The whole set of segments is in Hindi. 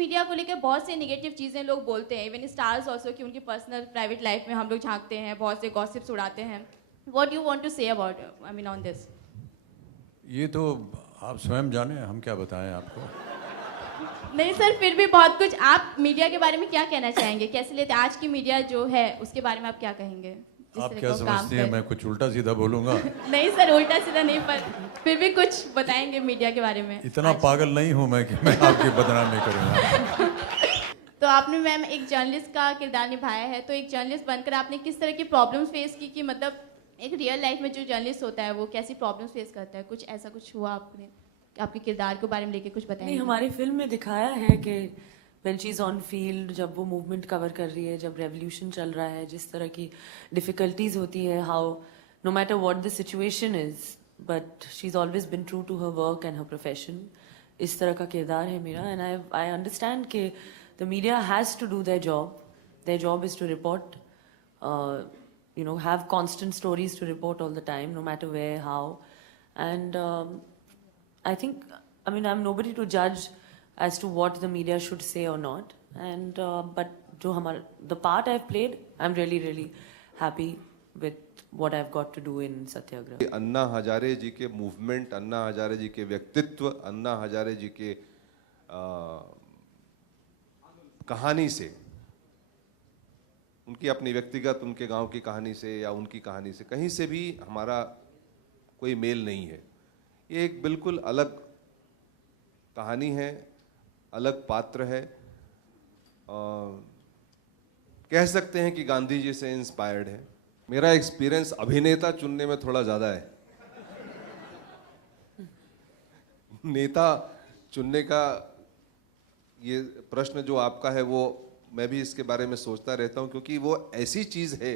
मीडिया को लेकर बहुत से नेगेटिव चीज़ें लोग बोलते हैं, इवन स्टार्स ऑल्सो, कि उनकी पर्सनल प्राइवेट लाइफ में हम लोग झांकते हैं, बहुत से गॉसिप्स उड़ाते हैं. What you want to say about, I mean, on this? ये तो आप स्वयं जाने, हम क्या बताएं आपको. नहीं सर, फिर भी बहुत कुछ. आप मीडिया के बारे में क्या कहना चाहेंगे, कैसे लेते हैं आज की मीडिया जो है उसके बारे में आप क्या कहेंगे? जिस आप तरह क्या का वो काम समझती हैं, कर- मैं कुछ उल्टा सीधा बोलूँगा? नहीं सर, उल्टा सीधा नहीं, पर फिर भी कुछ बताएंगे मीडिया के बारे में. इतना आज. पागल नहीं हूँ मैं कि मैं आपकी बदनामी करूँगा. तो आपने मैम एक जर्नलिस्ट का किरदार निभाया है, तो एक जर्नलिस्ट बनकर आपने किस तरह की प्रॉब्लम्स फेस की, कि मतलब एक रियल लाइफ में जो जर्नलिस्ट होता है वो कैसी प्रॉब्लम्स फेस करता है? कुछ ऐसा कुछ हुआ आपने आपके किरदार के बारे में लेके कुछ बताएंगे? नहीं, हमारी फिल्म में दिखाया है कि when she is on field, जब वो मूवमेंट कवर कर रही है, जब रेवोल्यूशन चल रहा है, जिस तरह की डिफ़िकल्टीज होती है, how no matter what the situation is, but she is always been true to her work and her profession. इस तरह का किरदार है मेरा. एंड आई अंडरस्टैंड कि the media has to do their job is to report, you know, have constant stories to report all the time, no matter where, how. And I think, I mean, I'm nobody to judge as to what the media should say or not. And but the part I've played, I'm really, really happy with what I've got to do in Satyagraha. Anna Hazare जी के मूवमेंट, अन्ना हजारे जी के व्यक्तित्व, अन्ना हजारे जी के कहानी से, उनकी अपनी व्यक्तिगत, उनके गांव की कहानी से या उनकी कहानी से कहीं से भी हमारा कोई मेल नहीं है. ये एक बिल्कुल अलग कहानी है, अलग पात्र है. कह सकते हैं कि गांधी जी से इंस्पायर्ड है. मेरा एक्सपीरियंस अभिनेता चुनने में थोड़ा ज़्यादा है. नेता चुनने का ये प्रश्न जो आपका है, वो मैं भी इसके बारे में सोचता रहता हूँ, क्योंकि वो ऐसी चीज़ है,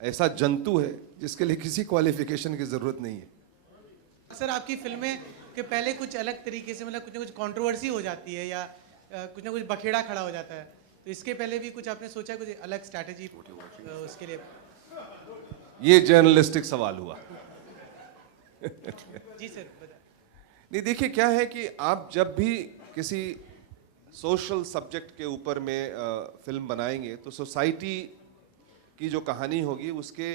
ऐसा जंतु है जिसके लिए किसी क्वालिफिकेशन की ज़रूरत नहीं है. सर, आपकी फिल्में के पहले कुछ अलग तरीके से, मतलब कुछ ना कुछ कंट्रोवर्सी हो जाती है या कुछ ना कुछ बखेड़ा खड़ा हो जाता है, तो इसके पहले भी कुछ आपने सोचा, कुछ अलग स्ट्रैटेजी उसके लिए? ये जर्नलिस्टिक सवाल हुआ. जी सर, नहीं, देखिए क्या है कि आप जब भी किसी सोशल सब्जेक्ट के ऊपर में फिल्म बनाएंगे तो सोसाइटी की जो कहानी होगी उसके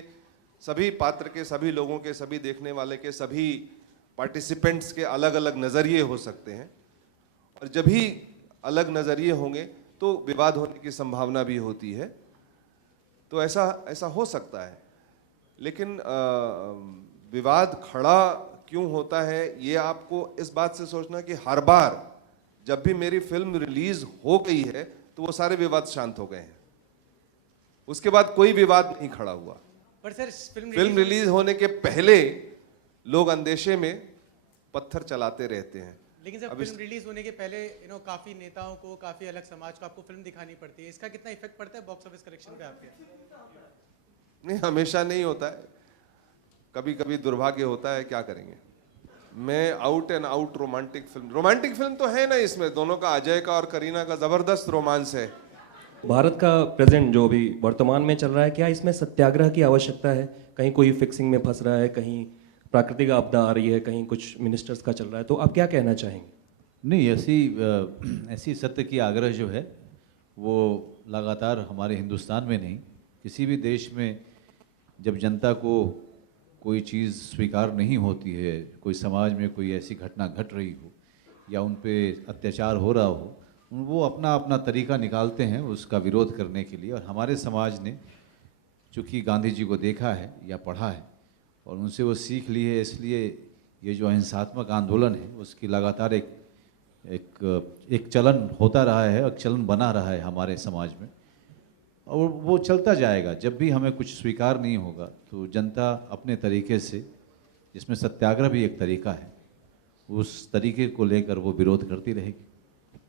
सभी पात्र के, सभी लोगों के, सभी देखने वाले के, सभी पार्टिसिपेंट्स के अलग अलग नज़रिए हो सकते हैं. और जब भी अलग नज़रिए होंगे तो विवाद होने की संभावना भी होती है. तो ऐसा हो सकता है. लेकिन विवाद खड़ा क्यों होता है, ये आपको इस बात से सोचना कि हर बार जब भी मेरी फिल्म रिलीज हो गई है तो वो सारे विवाद शांत हो गए हैं. उसके बाद कोई विवाद नहीं खड़ा हुआ. पर सर, फिल्म रिलीज होने के पहले लोग अंदेशे में पत्थर चलाते रहते हैं. लेकिन सर, फिल्म रिलीज होने के पहले काफी नेताओं को, काफी अलग समाज को आपको फिल्म दिखानी पड़ती है. इसका कितना इफेक्ट पड़ता है बॉक्स ऑफिस कलेक्शन पे आपके? नहीं, हमेशा नहीं होता है, कभी कभी दुर्भाग्य होता है, क्या करेंगे. मैं out and out romantic film तो है ना, इसमें दोनों का, अजय का और करीना का जबरदस्त रोमांस है. भारत का प्रेजेंट जो अभी वर्तमान में चल रहा है, क्या इसमें सत्याग्रह की आवश्यकता है? कहीं कोई फिक्सिंग में फंस रहा है, कहीं प्राकृतिक आपदा आ रही है, कहीं कुछ मिनिस्टर्स का चल रहा है, तो आप क्या कहना चाहेंगे? नहीं, ऐसी सत्य की आग्रह जो है वो लगातार हमारे हिंदुस्तान में नहीं, किसी भी देश में जब जनता को कोई चीज़ स्वीकार नहीं होती है, कोई समाज में कोई ऐसी घटना घट रही हो या उन पे अत्याचार हो रहा हो, वो अपना अपना तरीका निकालते हैं उसका विरोध करने के लिए. और हमारे समाज ने चूँकि गांधी जी को देखा है या पढ़ा है और उनसे वो सीख ली है, इसलिए ये जो अहिंसात्मक आंदोलन है उसकी लगातार एक चलन होता रहा है, एक चलन बना रहा है हमारे समाज में, और वो चलता जाएगा. जब भी हमें कुछ स्वीकार नहीं होगा तो जनता अपने तरीके से, जिसमें सत्याग्रह भी एक तरीका है, उस तरीके को लेकर वो विरोध करती रहेगी.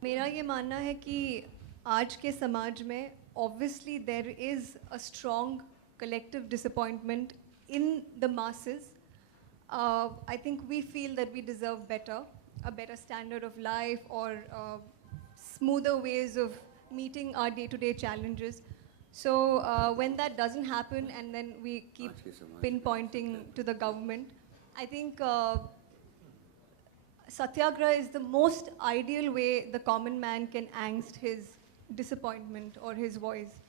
मेरा ये मानना है कि आज के समाज में obviously there is a strong collective disappointment in the masses. I think we feel that we deserve better, a better standard of life, or smoother ways of meeting our day-to-day challenges. So when that doesn't happen and then we keep pinpointing to the government, I think satyagraha is the most ideal way the common man can angst his disappointment or his voice.